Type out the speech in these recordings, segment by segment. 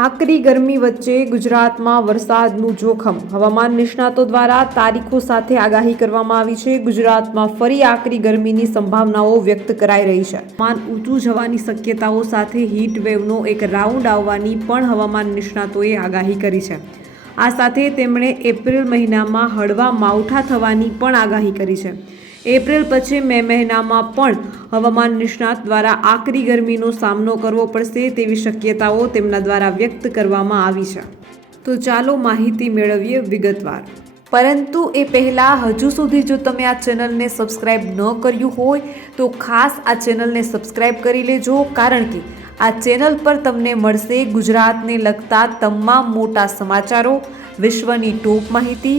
આકરી ગરમી વચ્ચે ગુજરાતમાં વરસાદનું જોખમ. હવામાન નિષ્ણાતો દ્વારા તારીખો સાથે આગાહી કરવામાં આવી છે. ગુજરાતમાં ફરી આકરી ગરમીની સંભાવનાઓ વ્યક્ત કરાઈ રહી છે. માન ઊંચું જવાની શક્યતાઓ સાથે હીટ વેવનો એક રાઉન્ડ આવવાની પણ હવામાન નિષ્ણાતોએ આગાહી કરી છે. આ સાથે તેમણે એપ્રિલ મહિનામાં હળવા માવઠા થવાની પણ આગાહી કરી છે. એપ્રિલ પછી મે મહિનામાં પણ હવામાન નિષ્ણાત દ્વારા આકરી ગરમીનો સામનો કરવો પડશે તેવી શક્યતાઓ તેમના દ્વારા વ્યક્ત કરવામાં આવી છે. તો ચાલો માહિતી મેળવીએ વિગતવાર. પરંતુ એ પહેલાં હજુ સુધી જો તમે આ ચેનલને સબસ્ક્રાઇબ ન કર્યું હોય, તો ખાસ આ ચેનલને સબસ્ક્રાઇબ કરી લેજો, કારણ કે આ ચેનલ પર તમને મળશે ગુજરાતને લગતા તમામ મોટા સમાચારો, વિશ્વની ટોપ માહિતી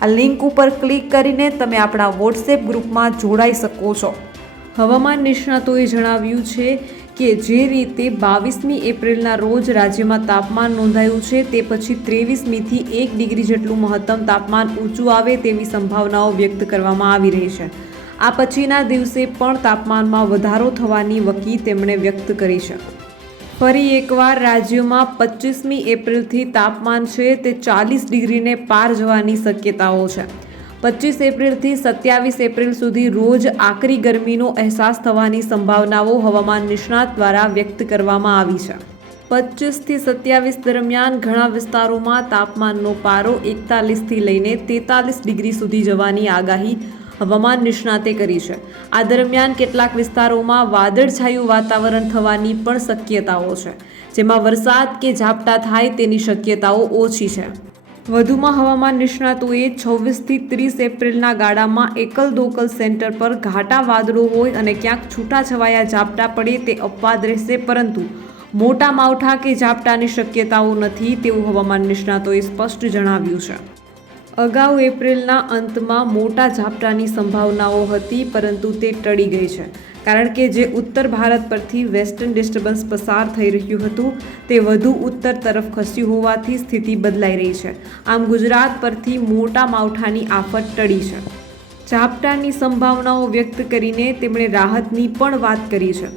આ લિંક ઉપર ક્લિક કરીને તમે આપણા વોટ્સએપ ગ્રુપમાં જોડાઈ શકો છો. હવામાન નિષ્ણાતોએ જણાવ્યું છે કે જે રીતે બાવીસમી એપ્રિલના રોજ રાજ્યમાં તાપમાન નોંધાયું છે, તે પછી ત્રેવીસમીથી એક ડિગ્રી જેટલું મહત્તમ તાપમાન ઊંચું આવે તેવી સંભાવનાઓ વ્યક્ત કરવામાં આવી રહી છે. આ પછીના દિવસે પણ તાપમાનમાં વધારો થવાની વકી તેમણે વ્યક્ત કરી છે. ફરી એકવાર રાજ્યમાં પચીસમી એપ્રિલથી તાપમાન છે તે ચાલીસ ડિગ્રીને પાર જવાની શક્યતાઓ છે. પચીસ એપ્રિલથી સત્યાવીસ એપ્રિલ સુધી રોજ આકરી ગરમીનો અહેસાસ થવાની સંભાવનાઓ હવામાન નિષ્ણાત દ્વારા વ્યક્ત કરવામાં આવી છે. પચીસથી સત્યાવીસ દરમિયાન ઘણા વિસ્તારોમાં તાપમાનનો પારો એકતાલીસથી લઈને તેતાલીસ ડિગ્રી સુધી જવાની આગાહી હવામાન નિષ્ણાતે કરી છે. આ દરમિયાન કેટલાક વિસ્તારોમાં વાદળછાયું વાતાવરણ થવાની પણ શક્યતાઓ છે. જેમાં વરસાદ કે ઝાપટા થાય તેની શક્યતાઓ ઓછી છે. વધુમાં હવામાન નિષ્ણાતોએ છવ્વીસથી ત્રીસ એપ્રિલના ગાળામાં એકલ દોકલ સેન્ટર પર ઘાટા વાદળો હોય અને ક્યાંક છૂટાછવાયા ઝાપટા પડે તે અપવાદ રહેશે, પરંતુ મોટા માવઠા કે ઝાપટાની શક્યતાઓ નથી તેવું હવામાન નિષ્ણાતોએ સ્પષ્ટ જણાવ્યું છે. અગાઉ એપ્રિલના અંતમાં મોટા ઝાપટાની સંભાવનાઓ હતી, પરંતુ તે ટળી ગઈ છે. કારણ કે જે ઉત્તર ભારત પરથી વેસ્ટર્ન ડિસ્ટર્બન્સ પસાર થઈ રહ્યું હતું, તે વધુ ઉત્તર તરફ ખસ્યું હોવાથી સ્થિતિ બદલાઈ રહી છે. આમ ગુજરાત પરથી મોટા માવઠાની આફત ટળી છે. ઝાપટાની સંભાવનાઓ વ્યક્ત કરીને તેમણે રાહતની પણ વાત કરી છે.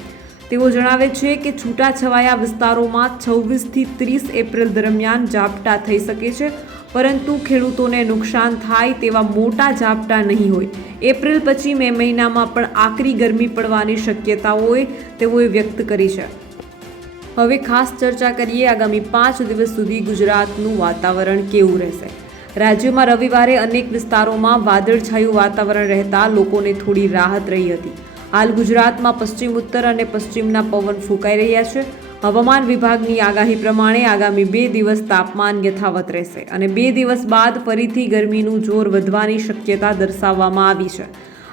તેઓ જણાવે છે કે છૂટાછવાયા વિસ્તારોમાં છવ્વીસથી ત્રીસ એપ્રિલ દરમિયાન ઝાપટા થઈ શકે છે પરંતુ ખેડૂતોને નુકસાન થાય તેવા મોટા ઝાપટા નહીં હોય. એપ્રિલ પછી મે મહિનામાં પણ આકરી ગરમી પડવાની શક્યતાઓએ તેઓએ વ્યક્ત કરી છે. હવે ખાસ ચર્ચા કરીએ આગામી પાંચ દિવસ સુધી ગુજરાતનું વાતાવરણ કેવું રહેશે. રાજ્યમાં રવિવારે અનેક વિસ્તારોમાં વાદળછાયું વાતાવરણ રહેતા લોકોને થોડી રાહત રહી હતી. હાલ ગુજરાતમાં પશ્ચિમ ઉત્તર અને પશ્ચિમના પવન ફૂંકાઈ રહ્યા છે. હવામાન વિભાગની આગાહી પ્રમાણે આગામી બે દિવસ તાપમાન યથાવત રહેશે અને બે દિવસ બાદ ફરીથી ગરમીનું જોર વધવાની શક્યતા દર્શાવવામાં આવી છે.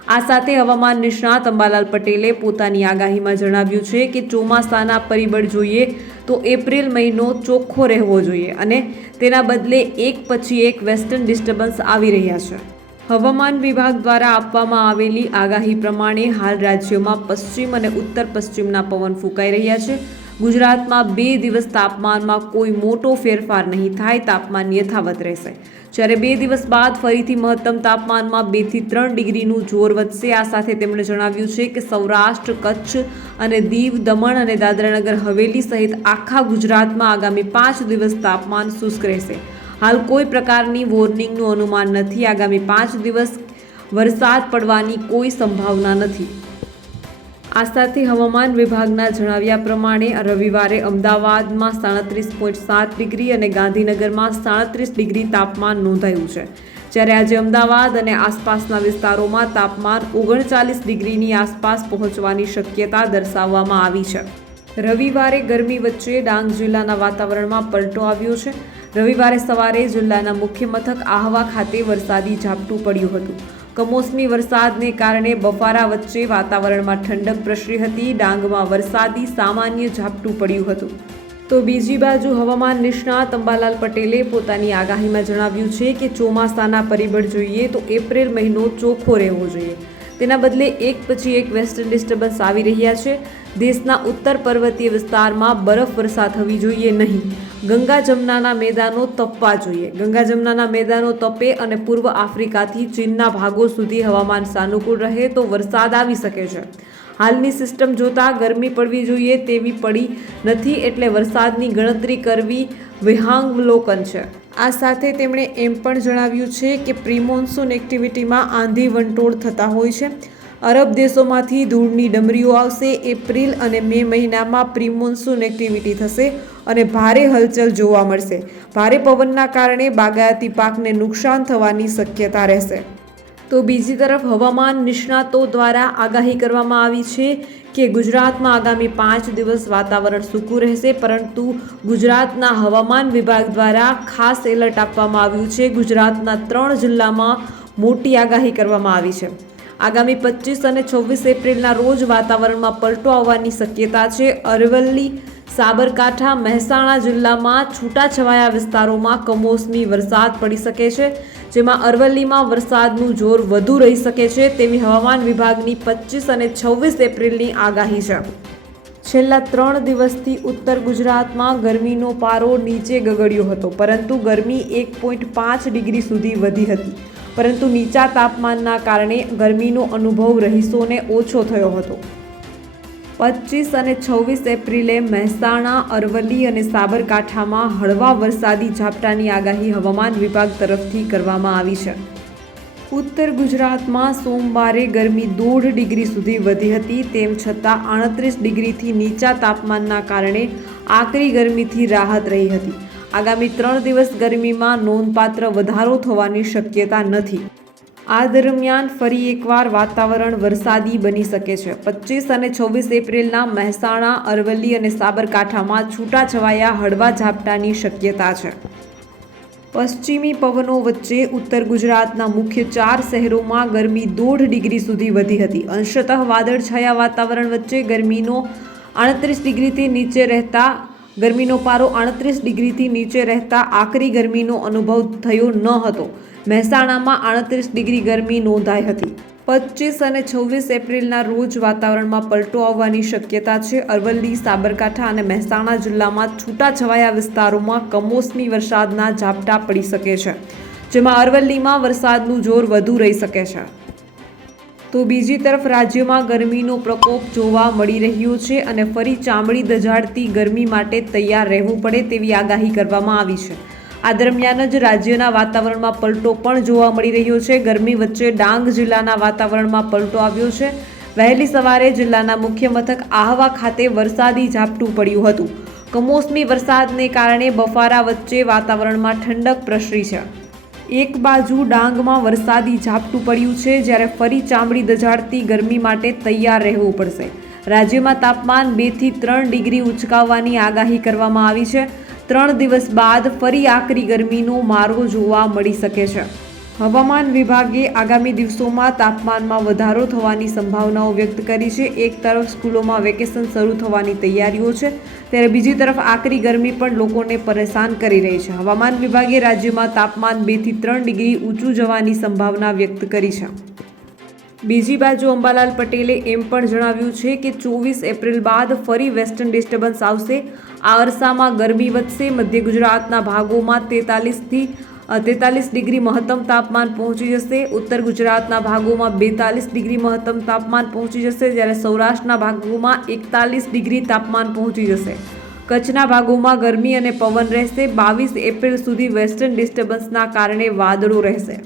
આ સાથે હવામાન નિષ્ણાત અંબાલાલ પટેલે પોતાની આગાહીમાં જણાવ્યું છે કે ચોમાસાના પરિબળ જોઈએ તો એપ્રિલ મહિનો ચોખ્ખો રહેવો જોઈએ અને તેના બદલે એક પછી એક વેસ્ટર્ન ડિસ્ટર્બન્સ આવી રહ્યા છે. હવામાન વિભાગ દ્વારા આપવામાં આવેલી આગાહી પ્રમાણે હાલ રાજ્યમાં પશ્ચિમ અને ઉત્તર પશ્ચિમના પવન ફૂંકાઈ રહ્યા છે. ગુજરાતમાં બે દિવસ તાપમાનમાં કોઈ મોટો ફેરફાર નહીં થાય, તાપમાન યથાવત રહેશે. જ્યારે બે દિવસ બાદ ફરીથી મહત્તમ તાપમાનમાં બેથી ત્રણ ડિગ્રીનું જોર વધશે. આ સાથે તેમણે જણાવ્યું છે કે સૌરાષ્ટ્ર, કચ્છ અને દીવ, દમણ અને દાદરાનગર, હવેલી સહિત આખા ગુજરાતમાં આગામી પાંચ દિવસ તાપમાન શુષ્ક રહેશે. હાલ કોઈ પ્રકારની વોર્નિંગનું અનુમાન નથી. આગામી પાંચ દિવસ વરસાદ પડવાની કોઈ સંભાવના નથી. આ સાથે હવામાન વિભાગના જણાવ્યા પ્રમાણે રવિવારે અમદાવાદમાં સાડત્રીસ પોઈન્ટ સાત ડિગ્રી અને ગાંધીનગરમાં સાડત્રીસ ડિગ્રી તાપમાન નોંધાયું છે. જ્યારે આજે અમદાવાદ અને આસપાસના વિસ્તારોમાં તાપમાન ઓગણચાલીસ ડિગ્રીની આસપાસ પહોંચવાની શક્યતા દર્શાવવામાં આવી છે. રવિવારે ગરમી વચ્ચે ડાંગ જિલ્લાના વાતાવરણમાં પલટો આવ્યો છે. રવિવારે સવારે જિલ્લાના મુખ્ય મથક આહવા ખાતે વરસાદી ઝાપટું પડ્યું હતું. કમોસમી વરસાદને કારણે બફારા વચ્ચે વાતાવરણમાં ઠંડક પ્રસરી હતી. ડાંગમાં વરસાદી સામાન્ય ઝાપટું પડ્યું હતું. તો બીજી બાજુ હવામાન નિષ્ણાત અંબાલાલ પટેલે પોતાની આગાહીમાં જણાવ્યું છે કે ચોમાસાના પરિબળ જોઈએ તો એપ્રિલ મહિનો ચોખ્ખો રહેવો જોઈએ. તેના બદલે એક પછી એક વેસ્ટર્ન ડિસ્ટર્બન્સ આવી રહ્યા છે. દેશના ઉત્તર પર્વતીય વિસ્તારમાં બરફ વરસાદ થવી જોઈએ નહીં. ગંગા જમનાના મેદાનો તપવા જોઈએ. ગંગા જમનાના મેદાનો તપે અને પૂર્વ આફ્રિકાથી ચીનના ભાગો સુધી હવામાન સાનુકૂળ રહે તો વરસાદ આવી શકે છે. હાલની સિસ્ટમ જોતાં ગરમી પડવી જોઈએ તેવી પડી નથી એટલે વરસાદની ગણતરી કરવી વિહાંગવલોકન છે. આ સાથે તેમણે એમ પણ જણાવ્યું છે કે પ્રિમોન્સૂન એક્ટિવિટીમાં આંધી વંટોળ થતા હોય છે. અરબ દેશોમાંથી ધૂળની ડમરીઓ આવશે. એપ્રિલ અને મે મહિનામાં પ્રિમોન્સૂન એક્ટિવિટી થશે અને ભારે હલચલ જોવા મળશે. ભારે પવનના કારણે બાગાયતી પાકને નુકસાન થવાની શક્યતા રહેશે. તો બીજી તરફ હવામાન નિષ્ણાતો દ્વારા આગાહી કરવામાં આવી છે કે ગુજરાતમાં આગામી પાંચ દિવસ વાતાવરણ સૂકું રહેશે, પરંતુ ગુજરાતના હવામાન વિભાગ દ્વારા ખાસ એલર્ટ આપવામાં આવ્યું છે. ગુજરાતના ત્રણ જિલ્લામાં મોટી આગાહી કરવામાં આવી છે. આગામી પચીસ અને છવ્વીસ એપ્રિલના રોજ વાતાવરણમાં પલટો આવવાની શક્યતા છે. અરવલ્લી, સાબરકાંઠા, મહેસાણા જિલ્લામાં છૂટાછવાયા વિસ્તારોમાં કમોસમી વરસાદ પડી શકે છે, જેમાં અરવલ્લીમાં વરસાદનું જોર વધુ રહી શકે છે તેવી હવામાન વિભાગની પચીસ અને છવ્વીસ એપ્રિલની આગાહી છે. છેલ્લા ત્રણ દિવસથી ઉત્તર ગુજરાતમાં ગરમીનો પારો નીચે ગગડ્યો હતો, પરંતુ ગરમી એક પોઈન્ટ પાંચ ડિગ્રી સુધી વધી હતી. પરંતુ નીચા તાપમાનના કારણે ગરમીનો અનુભવ રહીશોને ઓછો થયો હતો. પચીસ અને છવ્વીસ એપ્રિલે મહેસાણા, અરવલ્લી અને સાબરકાંઠામાં હળવા વરસાદી ઝાપટાની આગાહી હવામાન વિભાગ તરફથી કરવામાં આવી છે. ઉત્તર ગુજરાતમાં સોમવારે ગરમી દોઢ ડિગ્રી સુધી વધી હતી, તેમ છતાં આડત્રીસ ડિગ્રીથી નીચા તાપમાનના કારણે આકરી ગરમીથી રાહત રહી હતી. આગામી ત્રણ દિવસ ગરમીમાં નોંધપાત્ર વધારો થવાની શક્યતા નથી. આ દરમિયાન ફરી એકવાર વાતાવરણ વરસાદી બની શકે છે. પચીસ અને છવ્વીસ એપ્રિલના મહેસાણા, અરવલ્લી અને સાબરકાંઠામાં છૂટાછવાયા હળવા ઝાપટાની શક્યતા છે. પશ્ચિમી પવનો વચ્ચે ઉત્તર ગુજરાતના મુખ્ય ચાર શહેરોમાં ગરમી દોઢ ડિગ્રી સુધી વધી હતી. અંશતઃ વાદળછાયા વાતાવરણ વચ્ચે ગરમીનો આડત્રીસ ડિગ્રીથી નીચે રહેતા ગરમીનો પારો આડત્રીસ ડિગ્રીથી નીચે રહેતા આકરી ગરમીનો અનુભવ થયો ન હતો. મહેસાણામાં આડત્રીસ ડિગ્રી ગરમી નોંધાઈ હતી. પચીસ અને છવ્વીસ એપ્રિલના રોજ વાતાવરણમાં પલટો આવવાની શક્યતા છે. અરવલ્લી, સાબરકાંઠા અને મહેસાણા જિલ્લામાં છૂટાછવાયા વિસ્તારોમાં કમોસમી વરસાદના ઝાપટા પડી શકે છે, જેમાં અરવલ્લીમાં વરસાદનું જોર વધુ રહી શકે છે. તો બીજી તરફ રાજ્યમાં ગરમીનો પ્રકોપ જોવા મળી રહ્યો છે અને ફરી ચામડી દઝાડતી ગરમી માટે તૈયાર રહેવું પડે તેવી આગાહી કરવામાં આવી છે. આ દરમિયાન જ રાજ્યના વાતાવરણમાં પલટો પણ જોવા મળી રહ્યો છે. ગરમી વચ્ચે ડાંગ જિલ્લાના વાતાવરણમાં પલટો આવ્યો છે. વહેલી સવારે જિલ્લાના મુખ્ય મથક આહવા ખાતે વરસાદી ઝાપટું પડ્યું હતું. કમોસમી વરસાદને કારણે બફારા વચ્ચે વાતાવરણમાં ઠંડક પ્રસરી છે. એક બાજુ ડાંગમાં વરસાદી ઝાપટું પડ્યું છે, જ્યારે ફરી ચામડી દજાડતી ગરમી માટે તૈયાર રહેવું પડશે. રાજ્યમાં તાપમાન બેથી ત્રણ ડિગ્રી ઉંચકાવવાની આગાહી કરવામાં આવી છે. ત્રણ દિવસ બાદ ફરી આકરી ગરમીનો મારો જોવા મળી શકે છે. હવામાન વિભાગે આગામી દિવસોમાં તાપમાનમાં વધારો થવાની સંભાવનાઓ વ્યક્ત કરી છે. એક તરફ સ્કૂલોમાં વેકેશન શરૂ થવાની તૈયારીઓ છે, ત્યારે બીજી તરફ આકરી ગરમી પણ લોકોને પરેશાન કરી રહી છે. હવામાન વિભાગે રાજ્યમાં તાપમાન બેથી ત્રણ ડિગ્રી ઊંચું જવાની સંભાવના વ્યક્ત કરી છે. બીજી બાજુ અંબાલાલ પટેલે એમ પણ જણાવ્યું છે કે ચોવીસ એપ્રિલ બાદ ફરી વેસ્ટર્ન ડિસ્ટર્બન્સ આવશે. આ અરસામાં ગરમી વધશે. મધ્ય ગુજરાતના ભાગોમાં તેતાલીસથી તેતાલીસ ડિગ્રી મહત્તમ તાપમાન પહોંચી જશે. ઉત્તર ગુજરાતના ભાગોમાં બેતાલીસ ડિગ્રી મહત્તમ તાપમાન પહોંચી જશે, જ્યારે સૌરાષ્ટ્રના ભાગોમાં એકતાલીસ ડિગ્રી તાપમાન પહોંચી જશે. કચ્છના ભાગોમાં ગરમી અને પવન રહેશે. બાવીસ એપ્રિલ સુધી વેસ્ટર્ન ડિસ્ટર્બન્સના કારણે વાદળો રહેશે.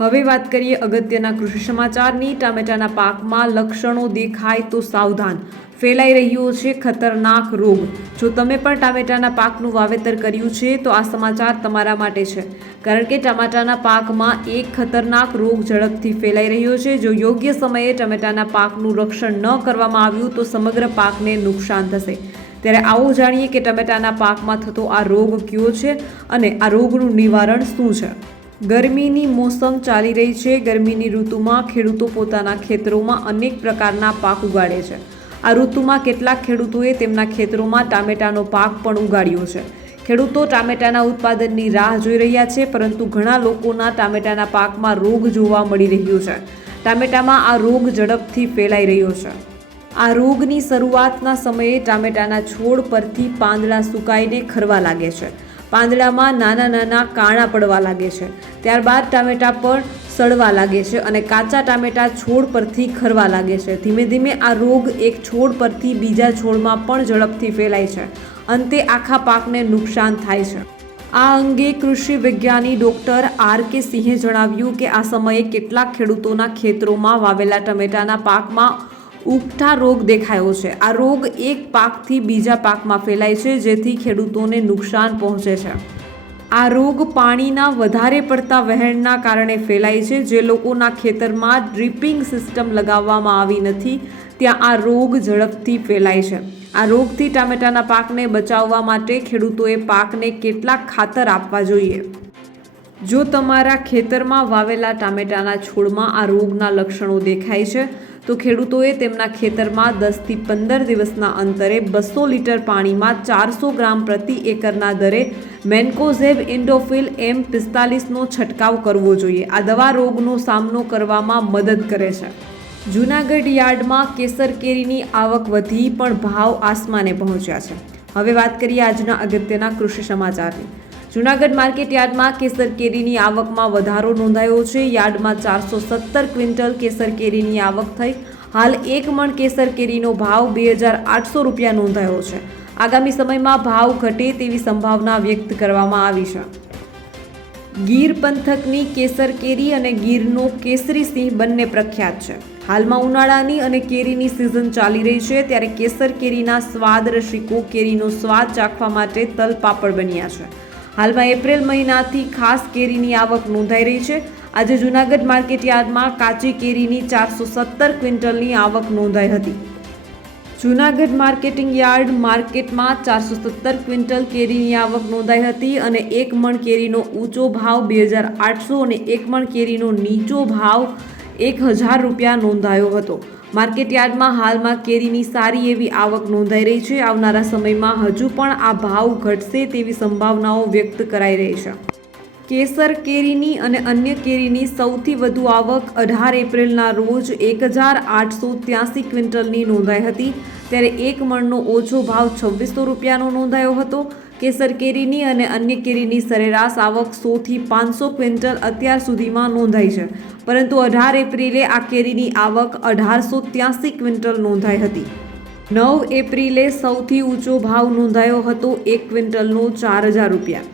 હવે વાત કરીએ અગત્યના કૃષિ સમાચારની. ટામેટાના પાકમાં લક્ષણો દેખાય તો સાવધાન. ફેલાઈ રહ્યો છે ખતરનાક રોગ. જો તમે પણ ટામેટાના પાકનું વાવેતર કર્યું છે, તો આ સમાચાર તમારા માટે છે. કારણ કે ટામેટાના પાકમાં એક ખતરનાક રોગ ઝડપથી ફેલાઈ રહ્યો છે. જો યોગ્ય સમયે ટામેટાના પાકનું રક્ષણ ન કરવામાં આવ્યું, તો સમગ્ર પાકને નુકસાન થશે. ત્યારે આવો જાણીએ કે ટમેટાના પાકમાં થતો આ રોગ કયો છે અને આ રોગનું નિવારણ શું છે. ગરમીની મોસમ ચાલી રહી છે. ગરમીની ઋતુમાં ખેડૂતો પોતાના ખેતરોમાં અનેક પ્રકારના પાક ઉગાડે છે. આ ઋતુમાં કેટલાક ખેડૂતોએ તેમના ખેતરોમાં ટામેટાનો પાક પણ ઉગાડ્યો છે. ખેડૂતો ટામેટાના ઉત્પાદનની રાહ જોઈ રહ્યા છે, પરંતુ ઘણા લોકોના ટામેટાના પાકમાં રોગ જોવા મળી રહ્યો છે. ટામેટામાં આ રોગ ઝડપથી ફેલાઈ રહ્યો છે. આ રોગની શરૂઆતના સમયે ટામેટાના છોડ પરથી પાંદડા સુકાઈને ખરવા લાગે છે. પાંદડામાં નાના નાના કાણા પડવા લાગે છે. ત્યારબાદ ટામેટા પણ સડવા લાગે છે અને કાચા ટામેટા છોડ પરથી ખરવા લાગે છે. ધીમે ધીમે આ રોગ એક છોડ પરથી બીજા છોડમાં પણ ઝડપથી ફેલાય છે. અંતે આખા પાકને નુકસાન થાય છે. આ અંગે કૃષિ વિજ્ઞાની ડોક્ટર આર કે સિંહે જણાવ્યું કે આ સમયે કેટલાક ખેડૂતોના ખેતરોમાં વાવેલા ટમેટાના પાકમાં ઉગઠા રોગ દેખાયો છે. આ રોગ એક પાકથી બીજા પાકમાં ફેલાય છે, જેથી ખેડૂતોને નુકસાન પહોંચે છે. આ રોગ પાણીના વધારે પડતા વહેણના કારણે ફેલાય છે, જે લોકોના ખેતરમાં ડ્રીપિંગ સિસ્ટમ લગાવવામાં આવી નથી, ત્યાં આ રોગ ઝડપથી ફેલાય છે. આ રોગથી ટામેટાના પાકને બચાવવા માટે ખેડૂતોએ પાકને કેટલાક ખાતર આપવા જોઈએ. જો તમારા ખેતરમાં વાવેલા ટામેટાના છોડમાં આ રોગના લક્ષણો દેખાય છે તો ખેડૂતોએ તેમના ખેતરમાં દસથી પંદર દિવસના અંતરે બસો લીટર પાણીમાં ચારસો ગ્રામ પ્રતિ એકરના દરે મેન્કોઝેબ ઇન્ડોફિલ એમ પિસ્તાલીસનો છંટકાવ કરવો જોઈએ. આ દવા રોગનો સામનો કરવામાં મદદ કરે છે. જૂનાગઢ યાર્ડમાં કેસર કેરીની આવક વધી પણ ભાવ આસમાને પહોંચ્યા છે. હવે વાત કરીએ આજના અગત્યના કૃષિ સમાચારની. જૂનાગઢ માર્કેટ યાર્ડમાં કેસર કેરીની આવકમાં વધારો નોંધાયો છે. યાર્ડમાં ચારસો સત્તર ક્વિન્ટલ કેસર કેરીની આવક થઈ. હાલ એક મણ કેસર કેરીનો ભાવ બે હજાર આઠસો રૂપિયા નોંધાયો છે. આગામી સમયમાં ભાવ ઘટે તેવી સંભાવના વ્યક્ત કરવામાં આવી છે. ગીર પંથકની કેસર કેરી અને ગીરનો કેસરી સિંહ બંને પ્રખ્યાત છે. હાલમાં ઉનાળાની અને કેરીની સિઝન ચાલી રહી છે ત્યારે કેસર કેરીના સ્વાદ રસિકો કેરીનો સ્વાદ ચાખવા માટે તલપાપડ બન્યા છે. હાલમાં એપ્રિલ મહિનાથી ખાસ કેરીની આવક નોંધાઈ રહી છે. આજે જૂનાગઢ માર્કેટ યાર્ડમાં કાચી કેરીની ચારસો સત્તર ક્વિન્ટલની આવક નોંધાઈ હતી. જૂનાગઢ માર્કેટિંગ યાર્ડ માર્કેટમાં ચારસો સત્તર ક્વિન્ટલ કેરીની આવક નોંધાઈ હતી અને એક મણ કેરીનો ઊંચો ભાવ બે હજાર આઠસો અને એક મણ કેરીનો નીચો ભાવ એક હજાર રૂપિયા નોંધાયો હતો. માર્કેટયાર્ડમાં હાલમાં કેરીની સારી એવી આવક નોંધાઈ રહી છે. આવનારા સમયમાં હજુ પણ આ ભાવ ઘટશે તેવી સંભાવનાઓ વ્યક્ત કરાઈ રહી છે. કેસર કેરીની અને અન્ય કેરીની સૌથી વધુ આવક અઢાર એપ્રિલના રોજ એક હજાર આઠસો ત્યાસી ક્વિન્ટલની નોંધાઈ હતી. ત્યારે એક મણનો ઓછો ભાવ છવ્વીસો રૂપિયાનો નોંધાયો હતો. કેસર કેરીની અને અન્ય કેરીની સરેરાશ આવક સોથી પાંચસો ક્વિન્ટલ અત્યાર સુધીમાં નોંધાઈ છે. પરંતુ અઢાર એપ્રિલે આ કેરીની આવક અઢારસો ત્યાસી ક્વિન્ટલ નોંધાઈ હતી. નવ એપ્રિલે સૌથી ઊંચો ભાવ નોંધાયો હતો એક ક્વિન્ટલનો ચાર હજાર રૂપિયા.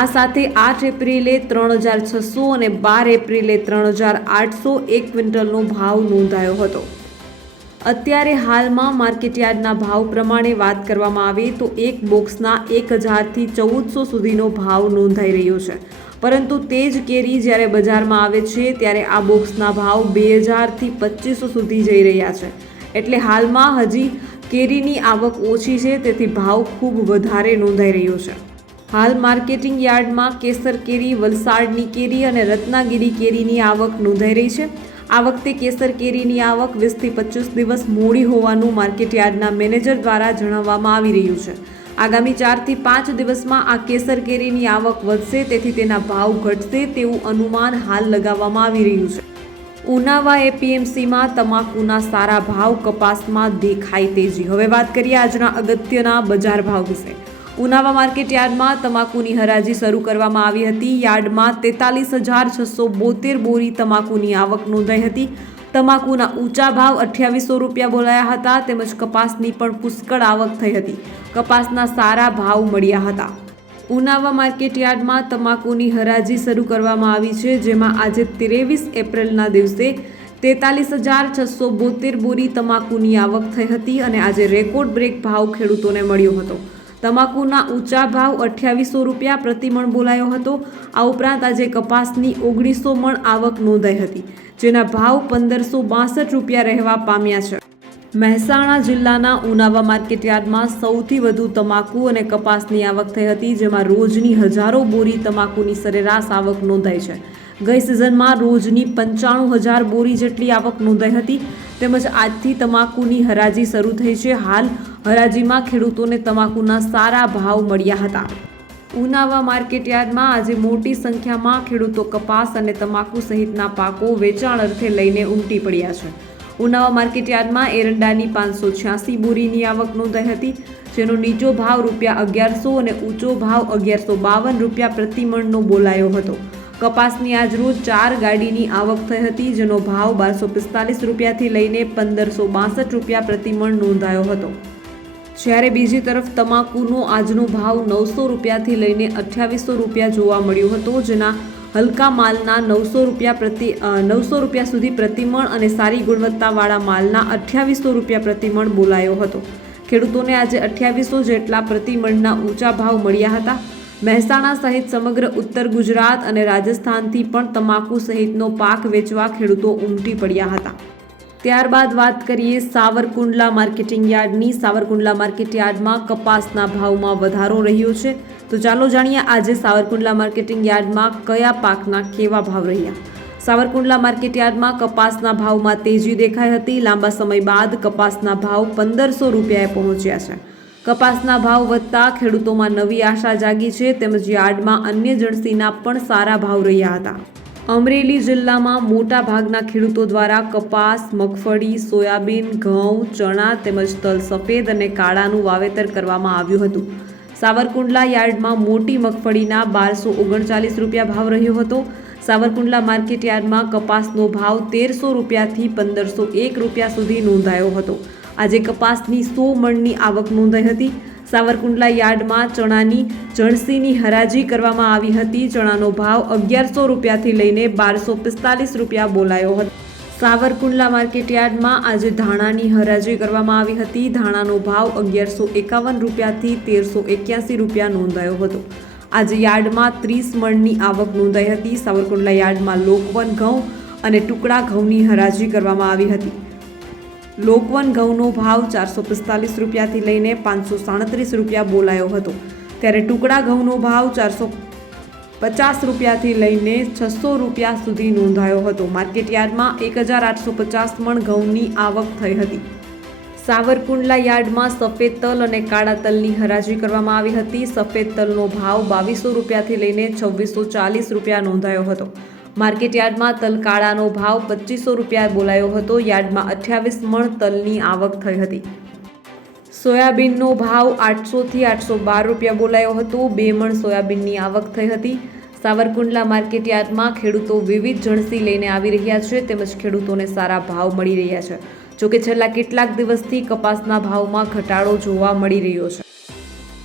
આ સાથે આઠ એપ્રિલે ત્રણ હજાર છસો અને બાર એપ્રિલે ત્રણ હજાર આઠસો એક ક્વિન્ટલનો ભાવ નોંધાયો હતો. અત્યારે હાલમાં માર્કેટયાર્ડના ભાવ પ્રમાણે વાત કરવામાં આવે તો એક બોક્સના એક હજારથી ચૌદસો સુધીનો ભાવ નોંધાઈ રહ્યો છે. પરંતુ તે જ કેરી જ્યારે બજારમાં આવે છે ત્યારે આ બોક્સના ભાવ બે હજારથી પચીસો સુધી જઈ રહ્યા છે. એટલે હાલમાં હજી કેરીની આવક ઓછી છે, તેથી ભાવ ખૂબ વધારે નોંધાઈ રહ્યો છે. હાલ માર્કેટિંગ યાર્ડમાં કેસર કેરી, વલસાડની કેરી અને રત્નાગીરી કેરીની આવક નોંધાઈ રહી છે. આ વખતે કેસર કેરીની આવક વીસથી પચીસ દિવસ મોડી હોવાનું માર્કેટ યાર્ડના મેનેજર દ્વારા જણાવવામાં આવી રહ્યું છે. આગામી ચારથી પાંચ દિવસમાં આ કેસર કેરીની આવક વધશે, તેથી તેના ભાવ ઘટશે તેવું અનુમાન હાલ લગાવવામાં આવી રહ્યું છે. ઉનાવા એપીએમસીમાં તમાકુના સારા ભાવ કપાસમાં દેખાય તેજી. હવે વાત કરીએ આજના અગત્યના બજાર ભાવ વિશે. ઉનાવા માર્કેટ યાર્ડમાં તમાકુની હરાજી શરૂ કરવામાં આવી હતી. યાર્ડમાં તેતાલીસ હજાર છસો બોતેર બોરી તમાકુની આવક નોંધાઈ હતી. તમાકુના ઊંચા ભાવ અઠ્યાવીસો રૂપિયા બોલાયા હતા તેમજ કપાસની પણ પુષ્કળ આવક થઈ હતી. કપાસના સારા ભાવ મળ્યા હતા. ઉનાવા માર્કેટ યાર્ડમાં તમાકુની હરાજી શરૂ કરવામાં આવી છે, જેમાં આજે ત્રેવીસ એપ્રિલના દિવસે તેતાલીસ હજાર છસો બોતેર બોરી તમાકુની આવક થઈ હતી અને આજે રેકોર્ડ બ્રેક ભાવ ખેડૂતોને મળ્યો હતો. તમાકુના ઊંચા ભાવ અઠ્યાવીસો રૂપિયા પ્રતિમણ બોલાયો હતો. આ ઉપરાંત આજે કપાસની ઓગણીસો મણ આવક નોંધાઈ હતી, જેના ભાવ પંદરસો બાસઠ રૂપિયા રહેવા પામ્યા છે. મહેસાણા જિલ્લાના ઉનાવા માર્કેટ યાર્ડમાં સૌથી વધુ તમાકુ અને કપાસની આવક થઈ હતી, જેમાં રોજની હજારો બોરી તમાકુની સરેરાશ આવક નોંધાઈ છે. ગઈ સિઝનમાં રોજની પંચાણું હજાર બોરી જેટલી આવક નોંધાઈ હતી. તેમજ આજથી તમાકુની હરાજી શરૂ થઈ છે. હાલ હરાજીમાં ખેડૂતોને તમાકુના સારા ભાવ મળ્યા હતા. ઉનાવા માર્કેટયાર્ડમાં આજે મોટી સંખ્યામાં ખેડૂતો કપાસ અને તમાકુ સહિતના પાકો વેચાણ અર્થે લઈને ઉમટી પડ્યા છે. ઉનાવા માર્કેટયાર્ડમાં એરંડાની પાંચસો છ્યાસી બોરીની આવક નોંધાઈ હતી, જેનો નીચો ભાવ રૂપિયા અગિયારસો અને ઊંચો ભાવ અગિયારસો બાવન રૂપિયા પ્રતિમણનો બોલાયો હતો. કપાસની આજ રોજ ચાર ગાડીની આવક થઈ હતી, જેનો ભાવ બારસો પિસ્તાલીસ રૂપિયાથી લઈને પંદરસો બાસઠ રૂપિયા પ્રતિમણ નોંધાયો હતો. જ્યારે બીજી તરફ તમાકુનો આજનો ભાવ નવસો રૂપિયાથી લઈને અઠ્યાવીસો રૂપિયા જોવા મળ્યો હતો, જેના હલકા માલના નવસો રૂપિયા પ્રતિ નવસો રૂપિયા સુધી પ્રતિમણ અને સારી ગુણવત્તાવાળા માલના અઠ્યાવીસો રૂપિયા પ્રતિમણ બોલાયો હતો. ખેડૂતોને આજે અઠ્યાવીસો જેટલા પ્રતિમણના ઊંચા ભાવ મળ્યા હતા. મહેસાણા સહિત સમગ્ર ઉત્તર ગુજરાત અને રાજસ્થાનથી પણ તમાકુ સહિતનો પાક વેચવા ખેડૂતો ઉમટી પડ્યા હતા. ત્યારબાદ વાત કરીએ સાવરકુંડલા માર્કેટિંગ યાર્ડની. સાવરકુંડલા માર્કેટ યાર્ડમાં કપાસના ભાવમાં વધારો રહ્યો છે. તો ચાલો જાણીએ આજે સાવરકુંડલા માર્કેટિંગ યાર્ડમાં કયા પાકના કેવા ભાવ રહ્યા. સાવરકુંડલા માર્કેટ યાર્ડમાં કપાસના ભાવમાં તેજી દેખાઈ હતી. લાંબા સમય બાદ કપાસના ભાવ પંદરસો રૂપિયાએ પહોંચ્યા છે. કપાસના ભાવ વધતા ખેડૂતોમાં નવી આશા જાગી છે તેમજ યાર્ડમાં અન્ય જણસીના પણ સારા ભાવ રહ્યા હતા. અમરેલી જિલ્લામાં મોટા ભાગના ખેડૂતો દ્વારા કપાસ, મગફળી, સોયાબીન, ઘઉં, ચણા તેમજ તલ સફેદ અને કાળાનું વાવેતર કરવામાં આવ્યું હતું. સાવરકુંડલા યાર્ડમાં મોટી મગફળીના બારસો ઓગણચાલીસ રૂપિયા ભાવ રહ્યો હતો. સાવરકુંડલા માર્કેટ યાર્ડમાં કપાસનો ભાવ તેરસો રૂપિયાથી પંદરસો એક રૂપિયા સુધી નોંધાયો હતો. આજે કપાસની સો મણની આવક નોંધાઈ હતી. સાવરકુંડલા યાર્ડમાં ચણાની જણસીની હરાજી કરવામાં આવી હતી. ચણાનો ભાવ અગિયારસો રૂપિયાથી લઈને બારસો પિસ્તાલીસ રૂપિયા બોલાયો હતો. સાવરકુંડલા માર્કેટ યાર્ડમાં આજે ધાણાની હરાજી કરવામાં આવી હતી. ધાણાનો ભાવ અગિયારસો એકાવન રૂપિયાથી તેરસો એક્યાસી રૂપિયા નોંધાયો હતો. આજે યાર્ડમાં ત્રીસ મણની આવક નોંધાઈ હતી. સાવરકુંડલા યાર્ડમાં લોકવન ઘઉં અને ટુકડા ઘઉંની હરાજી કરવામાં આવી હતી. લોકવન ઘઉંનો ભાવ ચારસો પિસ્તાલીસ રૂપિયાથી લઈને પાંચસો સાડત્રીસ રૂપિયા બોલાયો હતો. ત્યારે ટુકડા ઘઉંનો ભાવ ચારસો પચાસ રૂપિયાથી લઈને છસો રૂપિયા સુધી નોંધાયો હતો. માર્કેટયાર્ડમાં એક હજાર આઠસો પચાસ મણ ઘઉંની આવક થઈ હતી. સાવરકુંડલા યાર્ડમાં સફેદ તલ અને કાળા તલની હરાજી કરવામાં આવી હતી. સફેદ તલનો ભાવ બાવીસો રૂપિયાથી લઈને છવ્વીસો ચાલીસ રૂપિયા નોંધાયો હતો. માર્કેટ યાર્ડમાં તલ ભાવ પચીસો રૂપિયા બોલાયો હતો. યાર્ડમાં અઠ્યાવીસ મણ તલની આવક થઈ હતી. સોયાબીનનો ભાવ આઠસોથી આઠસો બાર રૂપિયા બોલાયો હતો. બે મણ સોયાબીનની આવક થઈ હતી. સાવરકુંડલા માર્કેટ યાર્ડમાં ખેડૂતો વિવિધ જણસી લઈને આવી રહ્યા છે. તેમજ ખેડૂતોને સારા ભાવ મળી રહ્યા છે. જોકે છેલ્લા કેટલાક દિવસથી કપાસના ભાવમાં ઘટાડો જોવા મળી રહ્યો છે.